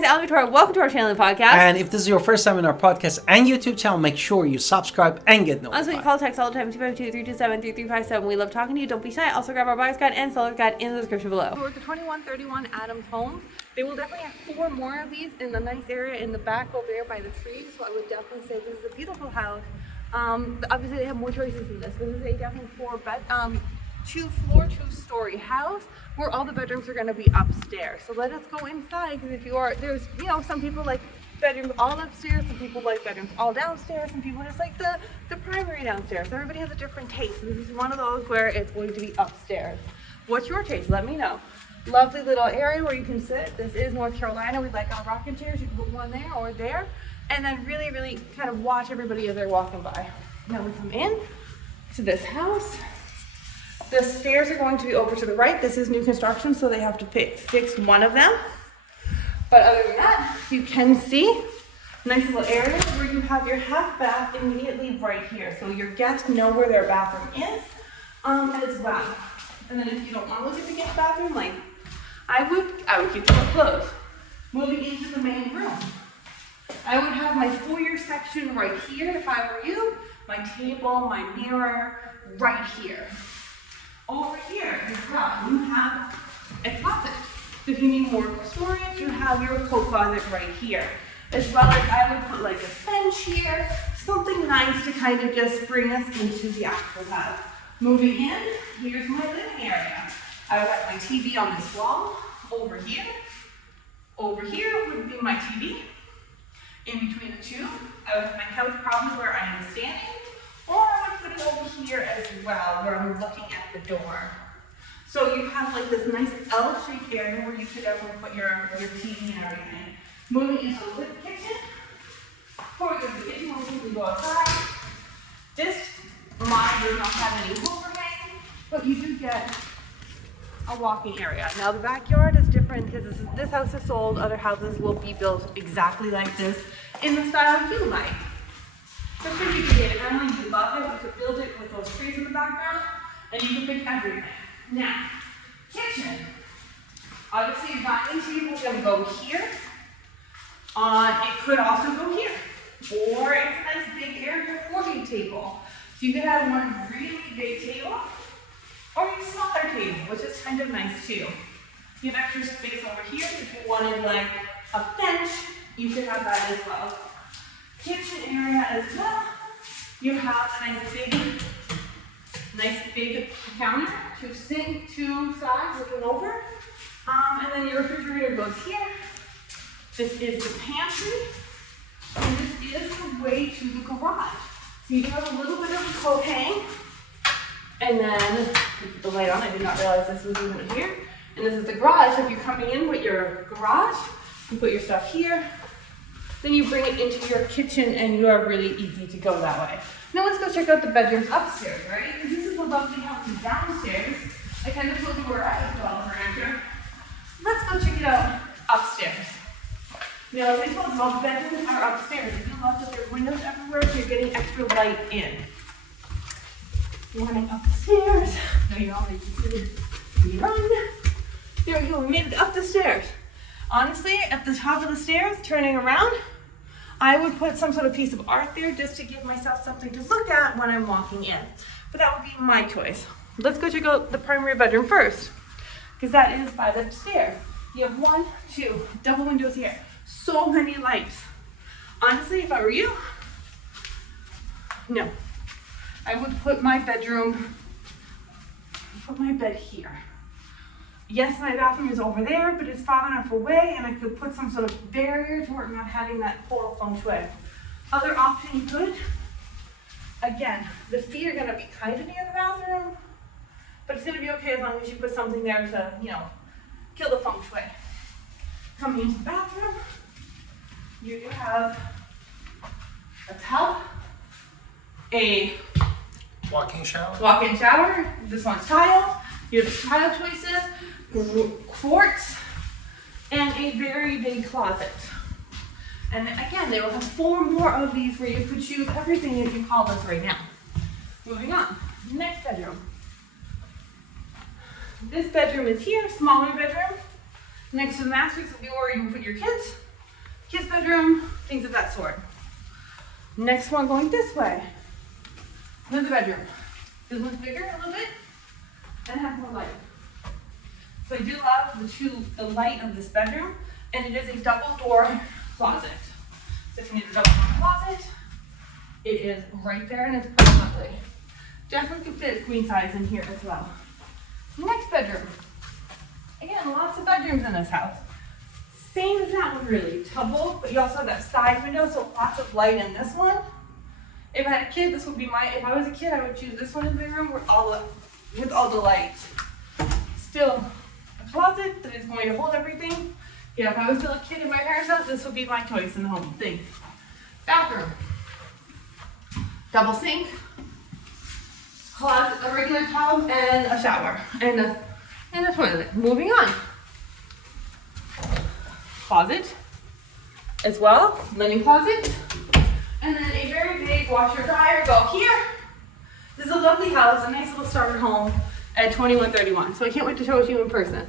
guys, Alvitor. Welcome to our channel and podcast. And if this is your first time in our podcast and YouTube channel, make sure you subscribe and get notified. Also, you can call text all the time, 252-327-3357. We love talking to you. Don't be shy. Also, grab our buyer's guide and seller's guide in the description below. So we're at the 2131 Adams home. They will definitely have 4 more of these in the nice area in the back over there by the trees. So I would definitely say this is a beautiful house. Obviously, they have more choices than this, but this is a definitely 2-floor, 2-story house where all the bedrooms are going to be upstairs. So let us go inside, because if you are, there's, you know, some people like bedrooms all upstairs, some people like bedrooms all downstairs, some people just like the primary downstairs. Everybody has a different taste. This is one of those where it's going to be upstairs. What's your taste? Let me know. Lovely little area where you can sit. This is North Carolina. We like our rocking chairs. You can put one there or there, and then really, really kind of watch everybody as they're walking by. Now we come in to this house. The stairs are going to be over to the right. This is new construction, so they have to fix one of them. But other than that, you can see nice little area where you have your half bath immediately right here. So your guests know where their bathroom is as well. And then if you don't want to look at the guest bathroom, like I would keep the door closed. Moving into the main room, I would have my foyer section right here if I were you. My table, my mirror, right here. Over here as well, you have a closet. So if you need more storage, you have your coat closet right here. As well as I would put like a bench here, something nice to kind of just bring us into the actual house. Moving in, here's my living area. I would have my TV on this wall, over here. Over here would be my TV. In between the two, I would have my couch probably where I am standing. Or I would put it over here as well, where I'm looking at the door. So you have like this nice L-shaped area where you could definitely put your TV and everything. Moving into the kitchen. Before we go to the kitchen, we'll simply go outside. This mine does not have any overhang, but you do get a walking area. Now the backyard is different because this house is sold. Other houses will be built exactly like this in the style you like. So if you can get it early, you love it, you could build it with those trees in the background, and you can pick everything. Now, kitchen. Obviously, your dining table is going to go here. It could also go here. Or it's a nice big area for a table. So you could have one really big table, or a smaller table, which is kind of nice too. You have extra space over here if you wanted like a bench, you could have that as well. Kitchen area as well. You have a nice big counter, 2 sink, 2 sides looking over. And then your refrigerator goes here. This is the pantry. And this is the way to the garage. So you do have a little bit of a coat hang. And then put the light on. I did not realize this was even here. And this is the garage. So if you're coming in with your garage, you put your stuff here. Then you bring it into your kitchen and you are really easy to go that way. Now let's go check out the bedrooms upstairs, right? Because this is a lovely house downstairs. I kind of told you where I put all the furniture. Let's go check it out upstairs. Now, as I told you, all the bedrooms are upstairs. If you love that there are windows everywhere, so you're getting extra light in. Running upstairs. Now you're all ready to run. There we go, we made it up the stairs. Honestly, at the top of the stairs, turning around, I would put some sort of piece of art there just to give myself something to look at when I'm walking in. But that would be my choice. Let's go check out the primary bedroom first, because that is by the stairs. You have 1, 2, double windows here. So many lights. Honestly, if I were you, no. I would put my bed here. Yes, my bathroom is over there, but it's far enough away, and I could put some sort of barrier to where I'm not having that total feng shui. Other option you could, again, the feet are going to be kind of near the bathroom, but it's going to be okay as long as you put something there to, you know, kill the feng shui. Coming into the bathroom, you do have a tub, a walk-in shower. Walk-in shower. This one's tile. You have tile choices, quartz, and a very big closet. And again, they will have 4 more of these where you could choose everything if you call this right now. Moving on, next bedroom. This bedroom is here, smaller bedroom. Next to the master, so where you can put your kids. kids' bedroom, things of that sort. Next one going this way. Another bedroom. This one's bigger a little bit and has more light. So I do love the light of this bedroom, and it is a double door closet. So if you need a double door closet, it is right there and it's pretty lovely. Definitely could fit queen size in here as well. Next bedroom. Again, lots of bedrooms in this house. Same as that one really, double, but you also have that side window, so lots of light in this one. If I had a kid, this would be if I was a kid, I would choose this one in the room with all the lights. Still a closet that is going to hold everything. Yeah, if I was still a kid in my parents' house, this would be my choice in the home thing. Bathroom. Double sink, closet, a regular tub, and a shower, and a toilet. Moving on. Closet as well, linen closet, and then a very big washer dryer go here. This is a lovely house, a nice little starter home at 2131. So I can't wait to show it to you in person.